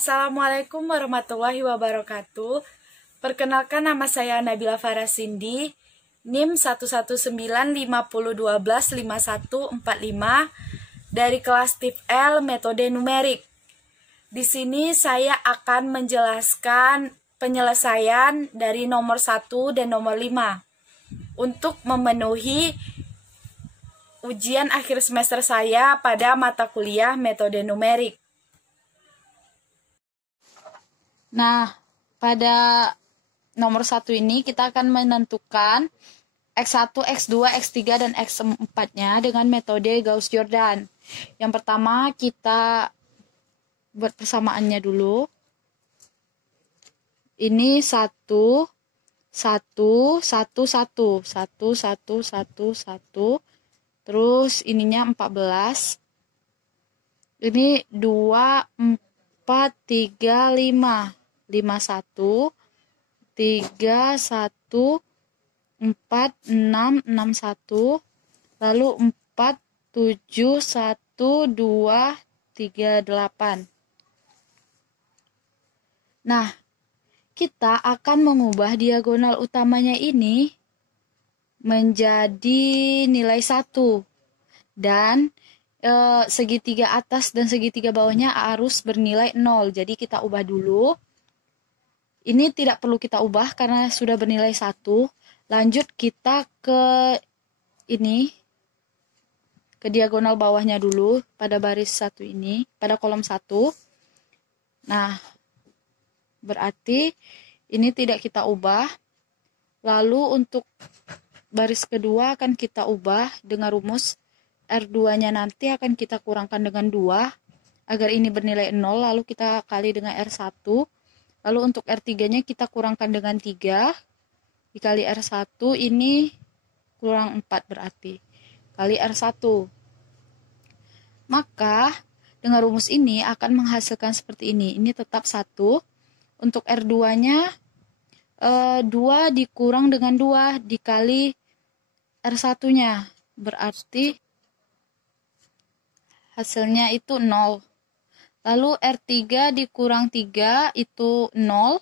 Assalamualaikum warahmatullahi wabarakatuh. Perkenalkan, nama saya Nabila Farasindi, NIM 11950125145 dari kelas TIP L metode numerik. Di sini saya akan menjelaskan penyelesaian dari nomor 1 dan nomor 5 untuk memenuhi ujian akhir semester saya pada mata kuliah metode numerik. Nah, pada nomor 1 ini kita akan menentukan X1, X2, X3, dan X4-nya dengan metode Gauss-Jordan. Yang pertama kita buat persamaannya dulu. Ini 1, 1, 1, 1, 1, 1, 1, 1. Terus ininya 14. Ini 2, 4, 3, 5. 5, 1, 3, 1, 4, 6, 6, 1, lalu 4, 7, 1, 2, 3, 8. Nah, kita akan mengubah diagonal utamanya ini menjadi nilai 1. Dan segitiga atas dan segitiga bawahnya harus bernilai 0. Jadi kita ubah dulu. Ini tidak perlu kita ubah karena sudah bernilai 1. Lanjut kita ke ini, ke diagonal bawahnya dulu pada baris 1 ini, pada kolom 1. Nah, berarti ini tidak kita ubah. Lalu untuk baris kedua akan kita ubah dengan rumus R2-nya nanti akan kita kurangkan dengan 2 agar ini bernilai 0, lalu kita kali dengan R1. Lalu untuk R3-nya kita kurangkan dengan 3 dikali R1, ini kurang 4 berarti kali R1. Maka dengan rumus ini akan menghasilkan seperti ini. Ini tetap 1. Untuk R2-nya 2 dikurang dengan 2 dikali R1-nya. Berarti hasilnya itu 0. Lalu R3 dikurang 3 itu 0.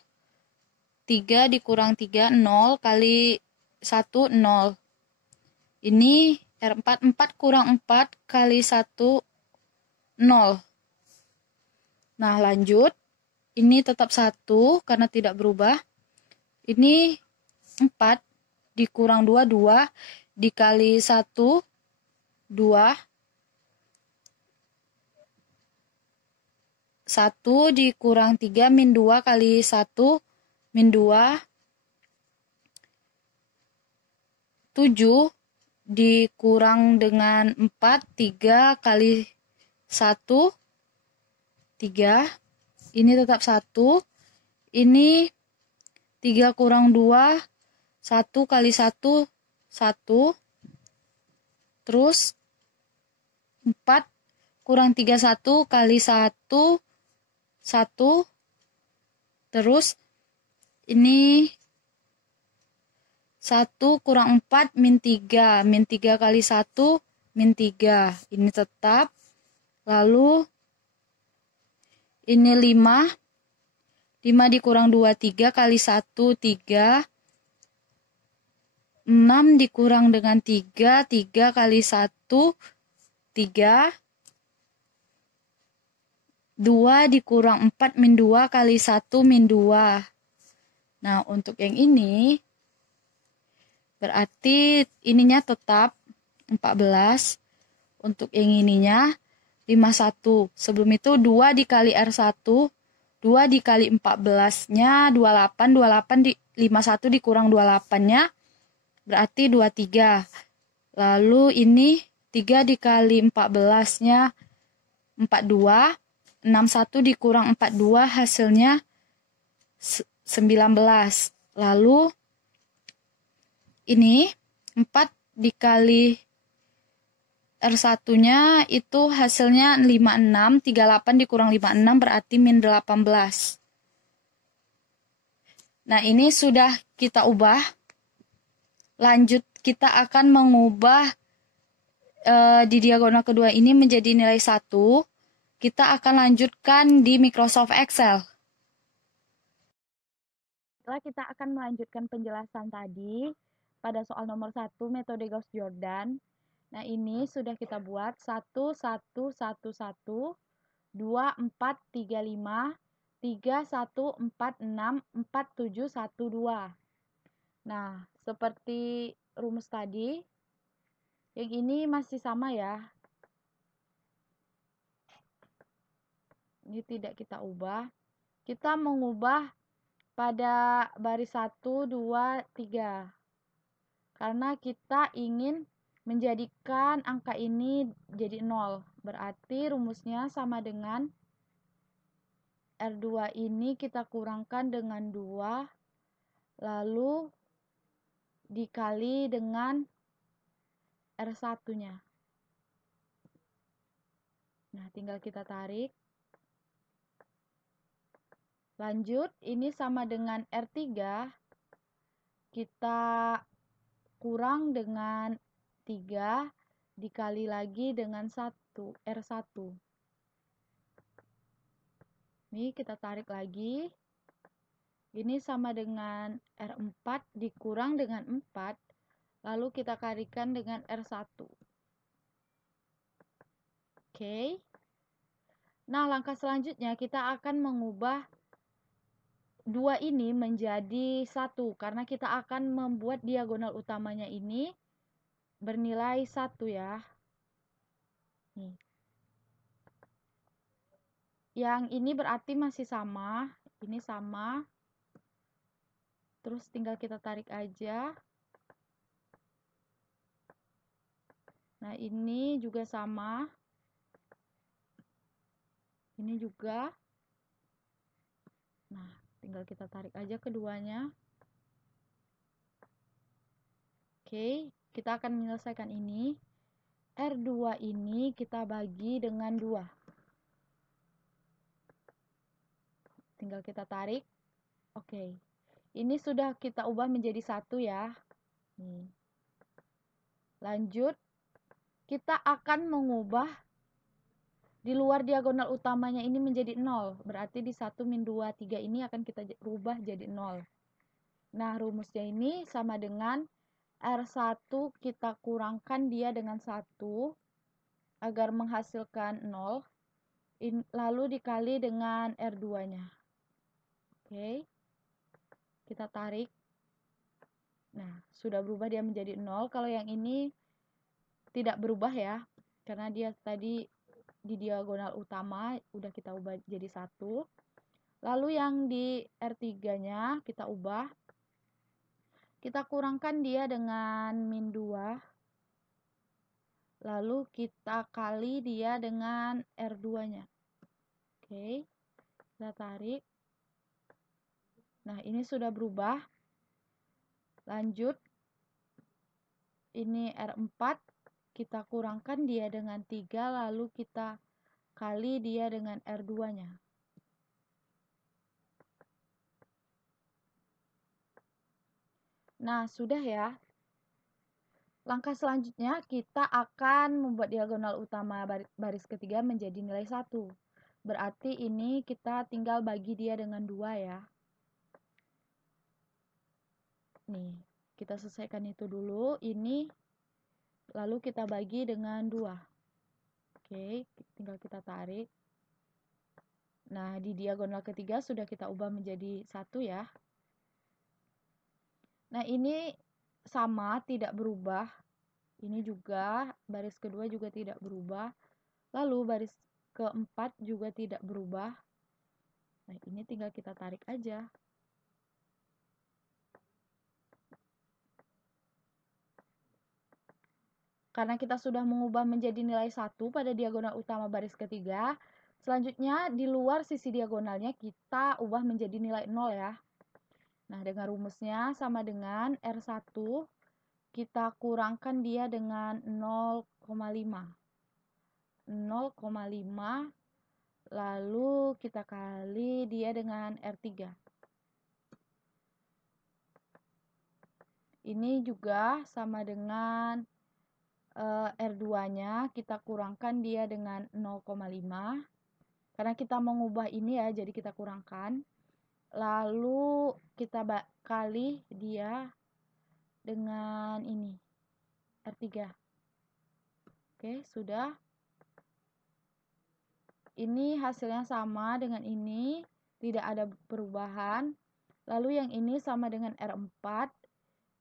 3 dikurang 3, 0. Kali 1, 0. Ini R4, 4 kurang 4 kali 1, 0. Nah, lanjut. Ini tetap 1 karena tidak berubah. Ini 4 dikurang 2, 2. Dikali 1, 2. 1 dikurang 3 min 2 kali 1 min 2. 7 dikurang dengan 4, 3 kali 1, 3. Ini tetap 1. Ini 3 kurang 2, 1 kali 1, 1. Terus 4 kurang 3, 1 kali 1, 1. Terus ini 1 kurang 4 min 3. Min 3 kali 1 min 3. Ini tetap. Lalu ini 5. 5 dikurang 2, 3 kali 1, 3. 6 dikurang dengan 3. 3 kali 1, 3. 2 dikurang 4 min 2 kali 1 min 2. Nah, untuk yang ini berarti ininya tetap 14. Untuk yang ininya 51. Sebelum itu 2 dikali R1, 2 dikali 14-nya 28, 28 di 51 dikurang 28-nya berarti 23. Lalu ini 3 dikali 14-nya 42. 61 dikurang 42 hasilnya 19. Lalu ini 4 dikali R1-nya itu hasilnya 56. 38 dikurang 56 berarti min 18. Nah, ini sudah kita ubah. Lanjut kita akan mengubah di diagonal kedua ini menjadi nilai 1. kita akan lanjutkan di Microsoft Excel. Setelah kita akan melanjutkan penjelasan tadi pada soal nomor 1 metode Gauss-Jordan. Nah, ini sudah kita buat 1 1 1 1 2 4 3 5 3 1 4 6 4 7 1 2. Nah, seperti rumus tadi, yang ini masih sama ya. Ini tidak kita ubah. Kita mengubah pada baris 1, 2, 3. Karena kita ingin menjadikan angka ini jadi 0. Berarti rumusnya sama dengan R2 ini kita kurangkan dengan 2. Lalu dikali dengan R1-nya. Nah, tinggal kita tarik. Lanjut, ini sama dengan R3. Kita kurang dengan 3 dikali lagi dengan 1, R1. Ini kita tarik lagi. Ini sama dengan R4 dikurang dengan 4. Lalu kita kalikan dengan R1. Oke. Nah, langkah selanjutnya kita akan mengubah 2 ini menjadi 1. Karena kita akan membuat diagonal utamanya ini bernilai 1 ya. Nih. Yang ini berarti masih sama. Ini sama. Terus tinggal kita tarik aja. Nah, ini juga sama. Ini juga. Nah, tinggal kita tarik aja keduanya. Oke, kita akan menyelesaikan ini. R2 ini kita bagi dengan 2. Tinggal kita tarik. Oke. Ini sudah kita ubah menjadi 1 ya. Nih. Lanjut. Kita akan mengubah di luar diagonal utamanya ini menjadi 0. Berarti di 1 min 2, 3 ini akan kita rubah jadi 0. Nah, rumusnya ini sama dengan R1 kita kurangkan dia dengan 1 agar menghasilkan 0. Lalu dikali dengan R2-nya. Oke. Kita tarik. Nah, sudah berubah dia menjadi 0. Kalau yang ini tidak berubah ya. Karena dia tadi di diagonal utama udah kita ubah jadi 1. Lalu yang di R3-nya kita ubah. Kita kurangkan dia dengan min 2. Lalu kita kali dia dengan R2-nya. Oke. Kita tarik. Nah, ini sudah berubah. Lanjut. Ini R4. Kita kurangkan dia dengan 3, lalu kita kali dia dengan R2-nya. Nah, sudah ya. Langkah selanjutnya kita akan membuat diagonal utama baris ketiga menjadi nilai 1. Berarti ini kita tinggal bagi dia dengan 2 ya. Nih, kita selesaikan itu dulu. Ini lalu kita bagi dengan 2. Oke, tinggal kita tarik. Nah, di diagonal ketiga sudah kita ubah menjadi 1 ya. Nah, ini sama, tidak berubah. Ini juga, baris kedua juga tidak berubah. Lalu baris keempat juga tidak berubah. Nah, ini tinggal kita tarik aja. Karena kita sudah mengubah menjadi nilai 1 pada diagonal utama baris ketiga, selanjutnya di luar sisi diagonalnya kita ubah menjadi nilai 0 ya. Nah, dengan rumusnya sama dengan R1, kita kurangkan dia dengan 0,5. 0,5, lalu kita kali dia dengan R3. Ini juga sama dengan R2-nya kita kurangkan dia dengan 0,5. Karena kita mengubah ini ya, jadi kita kurangkan. Lalu kita kali dia dengan ini, R3. Oke, sudah. Ini hasilnya sama dengan ini, tidak ada perubahan. Lalu yang ini sama dengan R4.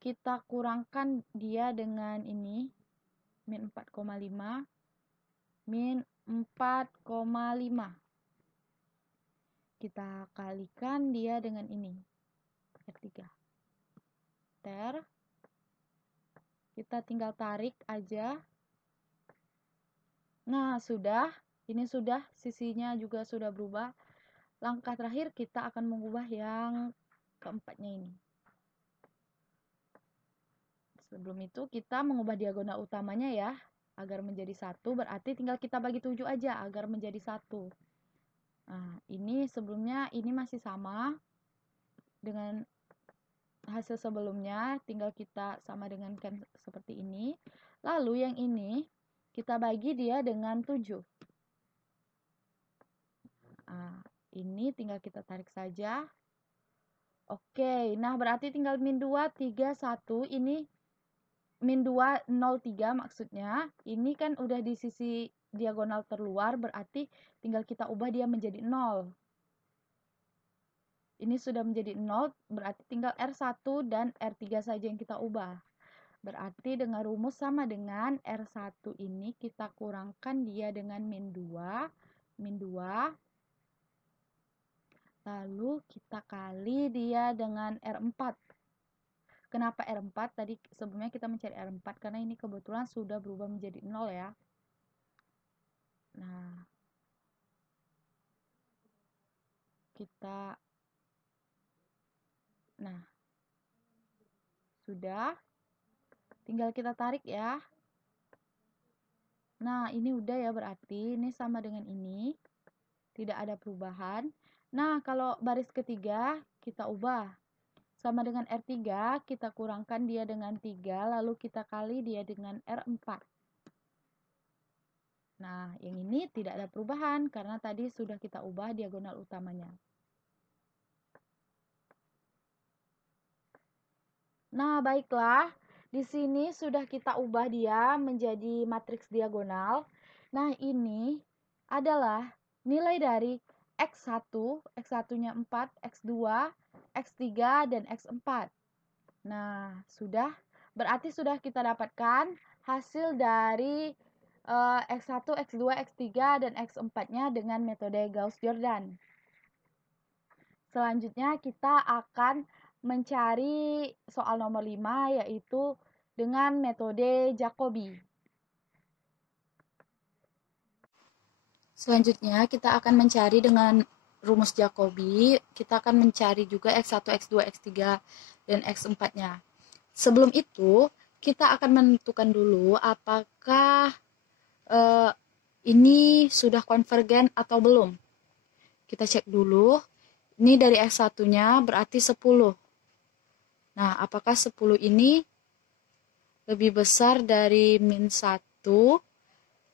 Kita kurangkan dia dengan ini, min 4,5. Min 4,5. Kita kalikan dia dengan ini, R3. Ter. Kita tinggal tarik aja. Nah, sudah. Ini sudah, sisinya juga sudah berubah. Langkah terakhir kita akan mengubah yang keempatnya ini. Sebelum itu kita mengubah diagonal utamanya ya, agar menjadi 1, berarti tinggal kita bagi 7 aja agar menjadi 1. Nah, ini sebelumnya ini masih sama dengan hasil sebelumnya, tinggal kita sama dengan kan seperti ini. Lalu yang ini kita bagi dia dengan 7. Nah, ini tinggal kita tarik saja. Oke, nah berarti tinggal min 2, 3, 1. Ini min 2, 0, 3 maksudnya. Ini kan udah di sisi diagonal terluar, berarti tinggal kita ubah dia menjadi 0. Ini sudah menjadi 0, berarti tinggal R1 dan R3 saja yang kita ubah. Berarti dengan rumus sama dengan R1 ini kita kurangkan dia dengan min 2. Lalu kita kali dia dengan R4. Kenapa R4? Tadi sebelumnya kita mencari R4 karena ini kebetulan sudah berubah menjadi 0 ya. Nah, sudah. Tinggal kita tarik ya. Nah, ini udah ya, berarti ini sama dengan ini. Tidak ada perubahan. Nah, kalau baris ketiga kita ubah. Sama dengan R3, kita kurangkan dia dengan 3, lalu kita kali dia dengan R4. Nah, yang ini tidak ada perubahan karena tadi sudah kita ubah diagonal utamanya. Nah, baiklah. Di sini sudah kita ubah dia menjadi matriks diagonal. Nah, ini adalah nilai dari X1, X1-nya 4, X2, X3, dan X4. Nah, sudah. Berarti sudah kita dapatkan hasil dari X1, X2, X3, dan X4-nya dengan metode Gauss-Jordan. Selanjutnya kita akan mencari soal nomor 5, yaitu dengan metode Jacobi. Selanjutnya kita akan mencari dengan rumus Jacobi. Kita akan mencari juga X1, X2, X3, dan X4-nya. Sebelum itu, kita akan menentukan dulu apakah ini sudah konvergen atau belum. Kita cek dulu. Ini dari X1-nya berarti 10. Nah, apakah 10 ini lebih besar dari min 1?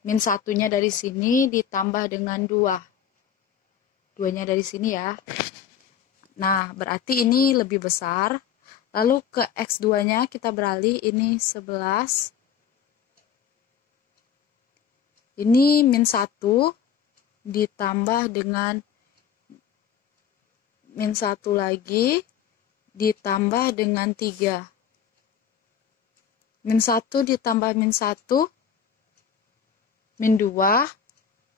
Min 1-nya dari sini ditambah dengan 2. 2-nya dari sini ya. Nah, berarti ini lebih besar. Lalu ke X2-nya kita beralih, ini 11. Ini min 1 ditambah dengan min 1 lagi ditambah dengan 3. Min 1 ditambah min 1, min 2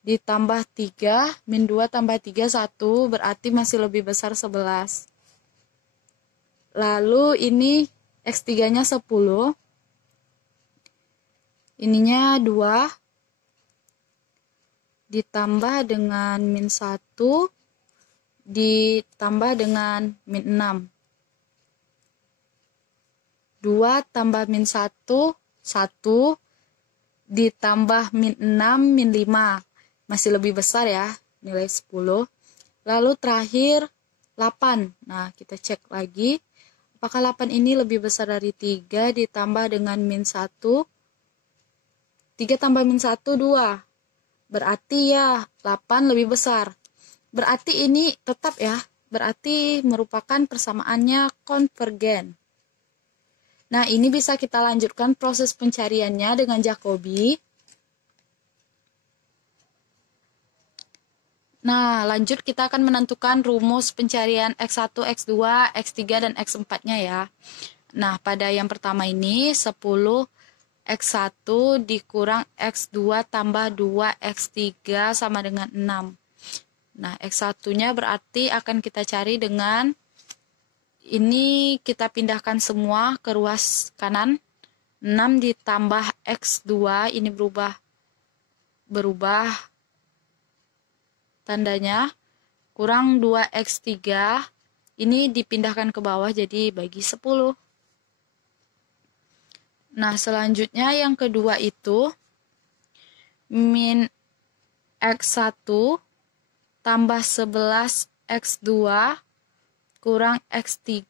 ditambah 3, min 2 tambah 3, 1, berarti masih lebih besar 11. Lalu ini X3-nya 10, ininya 2, ditambah dengan min 1, ditambah dengan min 6. 2 tambah min 1, 1, ditambah min 6, min 5. Masih lebih besar ya, nilai 10. Lalu terakhir 8. Nah, kita cek lagi. Apakah 8 ini lebih besar dari 3 ditambah dengan min 1? 3 tambah min 1, 2. Berarti ya 8 lebih besar. Berarti ini tetap ya, berarti merupakan persamaannya konvergen. Nah, ini bisa kita lanjutkan proses pencariannya dengan Jacobi. Nah, lanjut kita akan menentukan rumus pencarian X1, X2, X3, dan X4-nya ya. Nah, pada yang pertama ini 10 X1 dikurang X2 tambah 2 X3 sama dengan 6. Nah, X1-nya berarti akan kita cari dengan ini kita pindahkan semua ke ruas kanan. 6 ditambah X2 ini berubah tandanya, kurang 2x3 ini dipindahkan ke bawah jadi bagi 10. Nah, selanjutnya yang kedua itu min x1 tambah 11 x2 kurang x3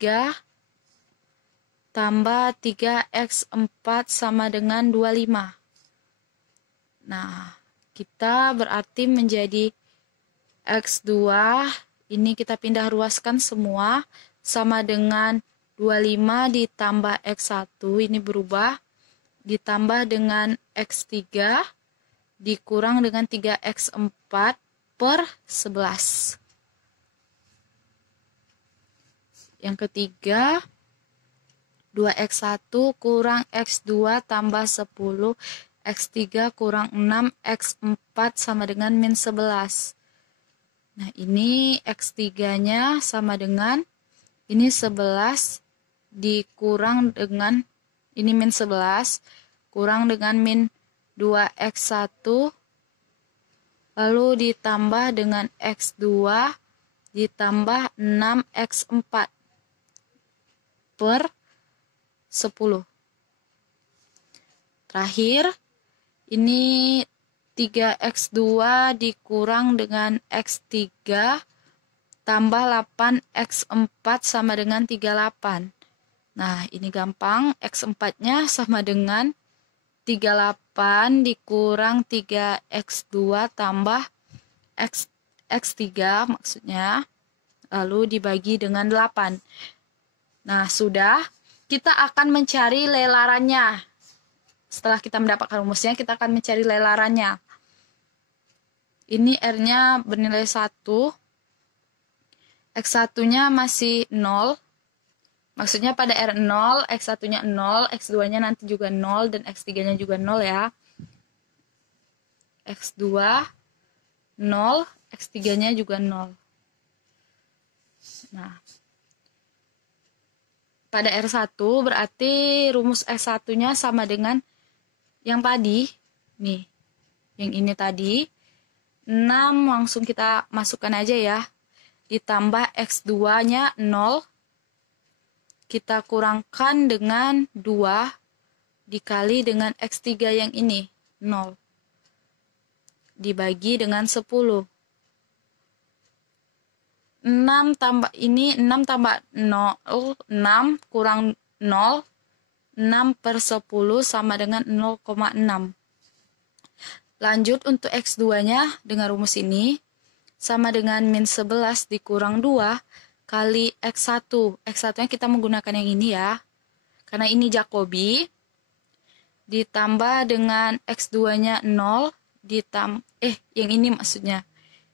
tambah 3x4 sama dengan 25. Nah, kita berarti menjadi X2, ini kita pindah ruaskan semua, sama dengan 25 ditambah X1, ini berubah, ditambah dengan X3, dikurang dengan 3X4 per 11. Yang ketiga, 2X1 kurang X2 tambah 10, X3 kurang 6, X4 sama dengan min 11. Nah, ini X3-nya sama dengan ini 11 dikurang dengan ini min 11 kurang dengan min 2X1 lalu ditambah dengan X2 ditambah 6X4 per 10. Terakhir, ini 3X2 dikurang dengan X3 tambah 8X4 sama dengan 38. Nah, ini gampang. X4-nya sama dengan 38 dikurang 3X2 tambah X3 maksudnya. Lalu dibagi dengan 8. Nah, sudah. Kita akan mencari lelarannya. Setelah kita mendapatkan rumusnya, kita akan mencari lelarannya. Ini R-nya bernilai 1. X1-nya masih 0. Maksudnya pada R0, X1-nya 0, X2-nya nanti juga 0, dan X3-nya juga 0 ya. X2, 0, X3-nya juga 0. Nah, pada R1 berarti rumus S1-nya sama dengan yang tadi. Nih, yang ini tadi. 6 langsung kita masukkan aja ya. Ditambah X2-nya 0. Kita kurangkan dengan 2 dikali dengan X3 yang ini, 0. Dibagi dengan 10. 6 tambah ini 6 tambah 0, 6 kurang 0. 6 per 10 sama dengan 0,6. Lanjut untuk X2-nya dengan rumus ini sama dengan min 11 dikurang 2 kali X1. X1-nya kita menggunakan yang ini ya. Karena ini Jacobi. Ditambah dengan X2-nya 0. Yang ini maksudnya.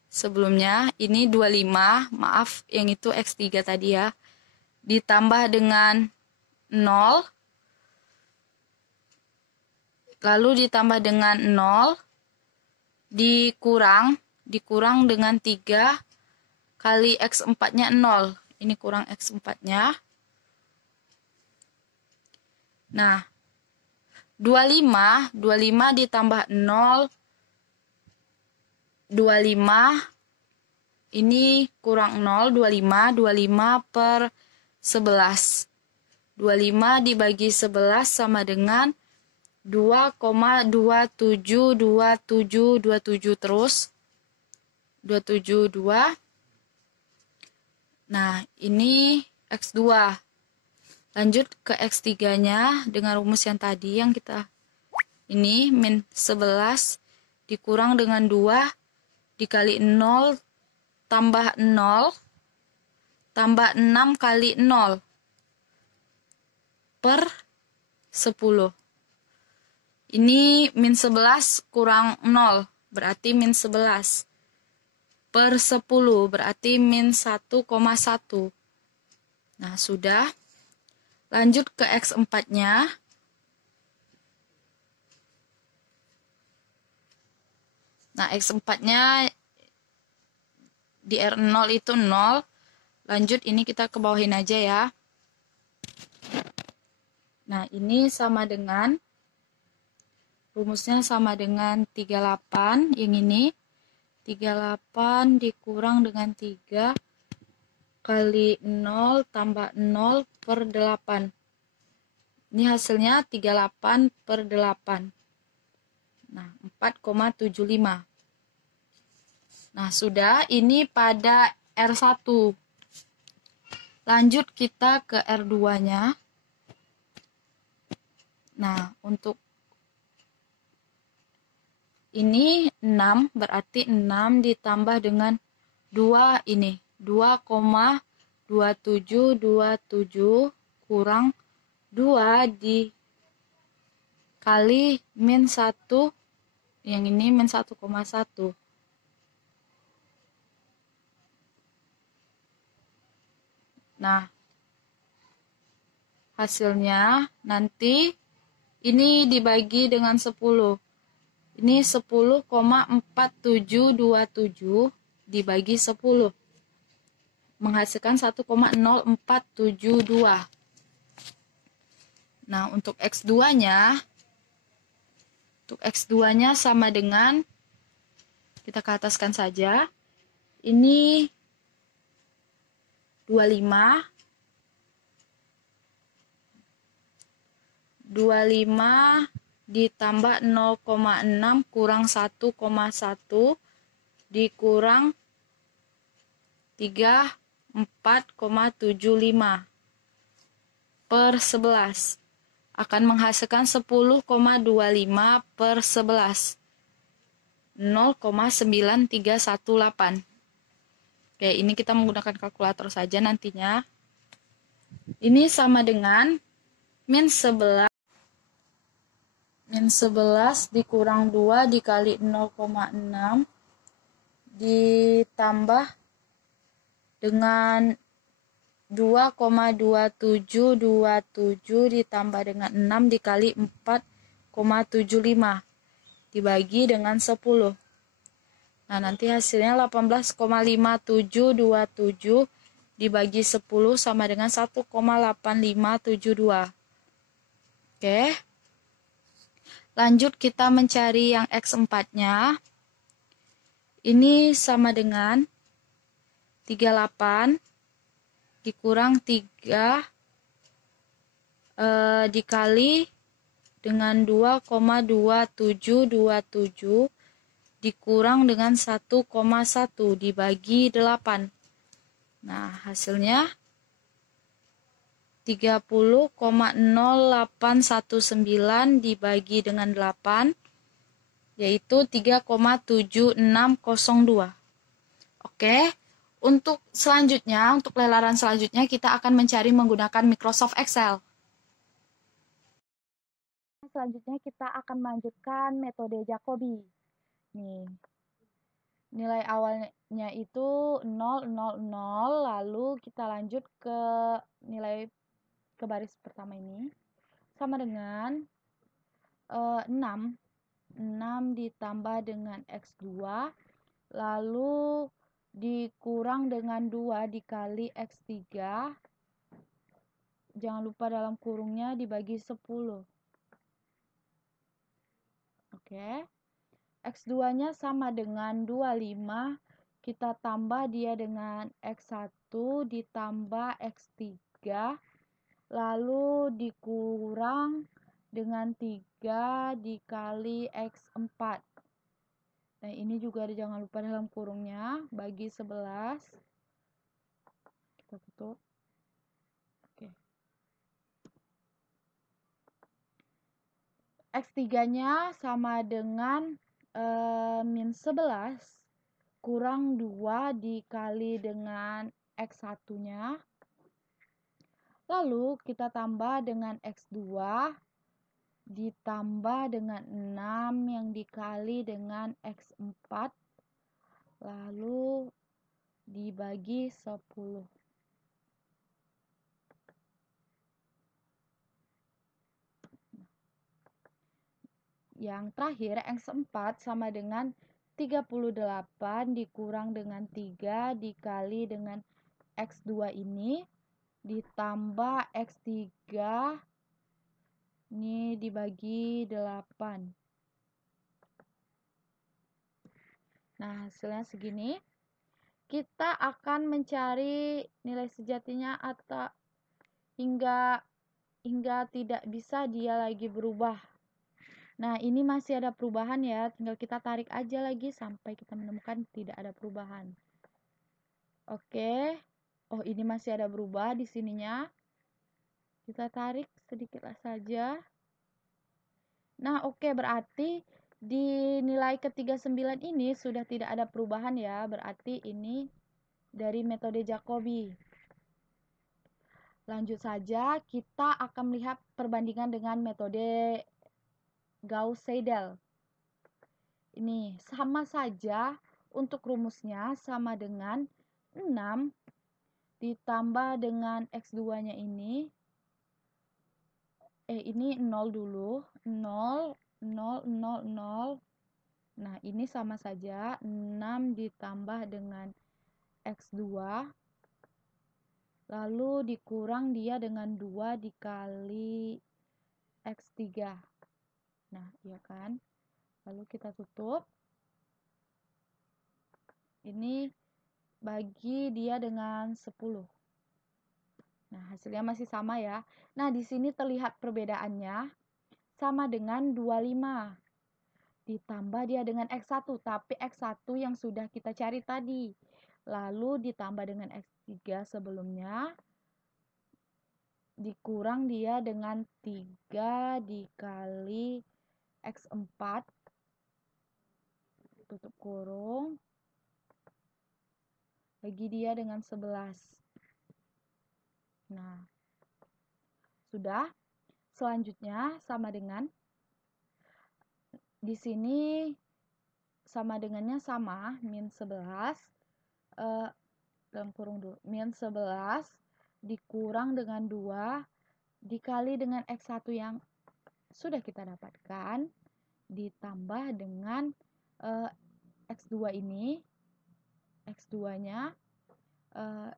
Sebelumnya ini 25. Maaf, yang itu X3 tadi ya. Ditambah dengan 0. Lalu ditambah dengan 0. Dikurang dengan 3 kali X4-nya 0. Ini kurang X4-nya. Nah, 25 ditambah 0. 25 ini kurang 0. 25 per 11. 25 dibagi 11 sama dengan 2,2727 terus 272. Nah, ini X2. Lanjut ke X3-nya dengan rumus yang tadi yang kita ini min 11 dikurang dengan 2 dikali 0 tambah 0 tambah 6 kali 0 per 10. Ini min 11 kurang 0, berarti min 11. Per 10, berarti min 1,1. Nah, sudah. Lanjut ke X4-nya. Nah, X4-nya di R0 itu 0. Lanjut, ini kita ke bawahin aja ya. Nah, ini sama dengan, rumusnya sama dengan 38, yang ini. 38 dikurang dengan 3 kali 0 tambah 0 per 8. Ini hasilnya 38 per 8. Nah, 4,75. Nah, sudah. Ini pada R1. Lanjut kita ke R2-nya. Nah, untuk ini 6, berarti 6 ditambah dengan 2 ini. 2,2727 kurang 2 dikali min 1, yang ini min 1,1. Nah, hasilnya nanti ini dibagi dengan 10. Ini 10,4727 dibagi 10. Menghasilkan 1,0472. Nah, untuk X2-nya, sama dengan, kita ke ataskan saja. Ini 25 ditambah 0,6 kurang 1,1 dikurang 34,75 per 11 akan menghasilkan 10,25 per 11, 0,9318. Oke, ini kita menggunakan kalkulator saja nantinya. Ini sama dengan min 11 dikurang 2 dikali 0,6 ditambah dengan 2,2727 ditambah dengan 6 dikali 4,75 dibagi dengan 10. Nah, nanti hasilnya 18,5727 dibagi 10 sama dengan 1,8572. Oke. Lanjut kita mencari yang X4-nya. Ini sama dengan 38 dikurang 3 dikali dengan 2,2727 dikurang dengan 1,1 dibagi 8. Nah, hasilnya 30,0819 dibagi dengan 8, yaitu 3,7602. Oke, untuk selanjutnya, untuk lelaran selanjutnya kita akan mencari menggunakan Microsoft Excel. Selanjutnya kita akan melanjutkan metode Jacobi. Nih, nilai awalnya itu 0, 0, 0, lalu kita lanjut ke nilai ke baris pertama ini, sama dengan 6 ditambah dengan X2, lalu dikurang dengan 2 dikali X3, jangan lupa dalam kurungnya dibagi 10. Oke. X2-nya sama dengan 25, kita tambah dia dengan X1 ditambah X3, lalu dikurang dengan 3 dikali X4. Nah, ini juga jangan lupa dalam kurungnya, bagi 11. Kita tutup. Oke. X3-nya sama dengan min 11 kurang 2 dikali dengan X1-nya. Lalu kita tambah dengan X2 ditambah dengan 6 yang dikali dengan X4. Lalu dibagi 10. Yang terakhir, X4 sama dengan 38 dikurang dengan 3 dikali dengan X2 ini ditambah X3 ini dibagi 8. Nah, hasilnya segini. Kita akan mencari nilai sejatinya atau hingga tidak bisa dia lagi berubah. Nah, ini masih ada perubahan ya, tinggal kita tarik aja lagi sampai kita menemukan tidak ada perubahan. Oke. Oh, ini masih ada berubah di sininya. Kita tarik sedikitlah saja. Nah, oke, berarti di nilai ke-39 ini sudah tidak ada perubahan ya, berarti ini dari metode Jacobi. Lanjut saja, kita akan melihat perbandingan dengan metode Gauss-Seidel. Ini sama saja, untuk rumusnya sama dengan 6 ditambah dengan X2-nya ini. Ini 0 dulu. 0, 0, 0, 0. Nah, ini sama saja. 6 ditambah dengan X2. Lalu dikurang dia dengan 2 dikali X3. Nah, iya kan? Lalu kita tutup. Ini bagi dia dengan 10. Nah, hasilnya masih sama ya. Nah, di sini terlihat perbedaannya sama dengan 25. Ditambah dia dengan X1, tapi X1 yang sudah kita cari tadi. Lalu ditambah dengan X3 sebelumnya. Dikurang dia dengan 3 dikali X4. Tutup kurung. Bagi dia dengan 11. Nah, sudah. Selanjutnya sama dengan di sini sama dengannya sama min 11 dalam kurung dulu min 11 dikurang dengan 2 dikali dengan X1 yang sudah kita dapatkan ditambah dengan X2 ini X2-nya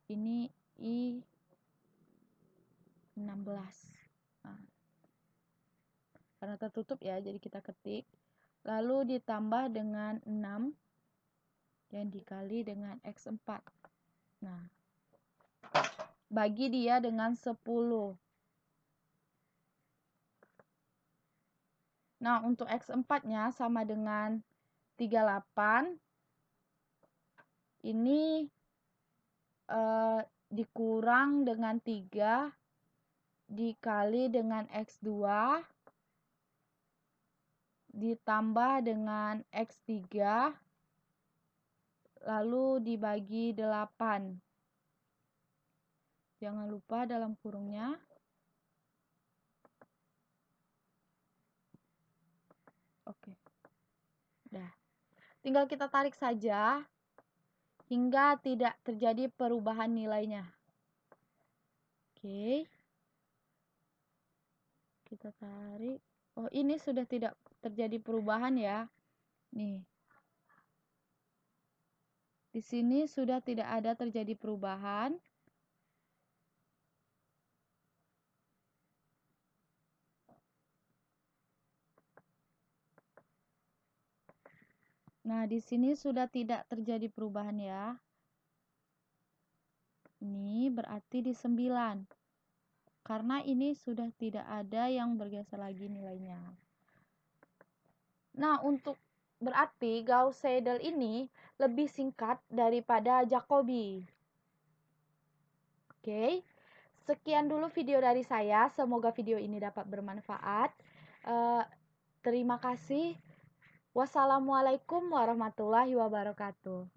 ini I 16. Nah, karena tertutup ya, jadi kita ketik. Lalu ditambah dengan 6 yang dikali dengan X4. Nah, bagi dia dengan 10. Nah, untuk X4-nya sama dengan 38. Ini dikurang dengan 3 dikali dengan X2 ditambah dengan X3 lalu dibagi 8. Jangan lupa dalam kurungnya. Oke. Dah. Tinggal kita tarik saja hingga tidak terjadi perubahan nilainya. Oke. Kita tarik. Oh, ini sudah tidak terjadi perubahan ya. Nih. Di sini sudah tidak ada terjadi perubahan. Nah, di sini sudah tidak terjadi perubahan ya. Ini berarti di 9. Karena ini sudah tidak ada yang bergeser lagi nilainya. Nah, untuk berarti Gauss-Seidel ini lebih singkat daripada Jacobi. Oke. Sekian dulu video dari saya. Semoga video ini dapat bermanfaat. Terima kasih. Wassalamualaikum warahmatullahi wabarakatuh.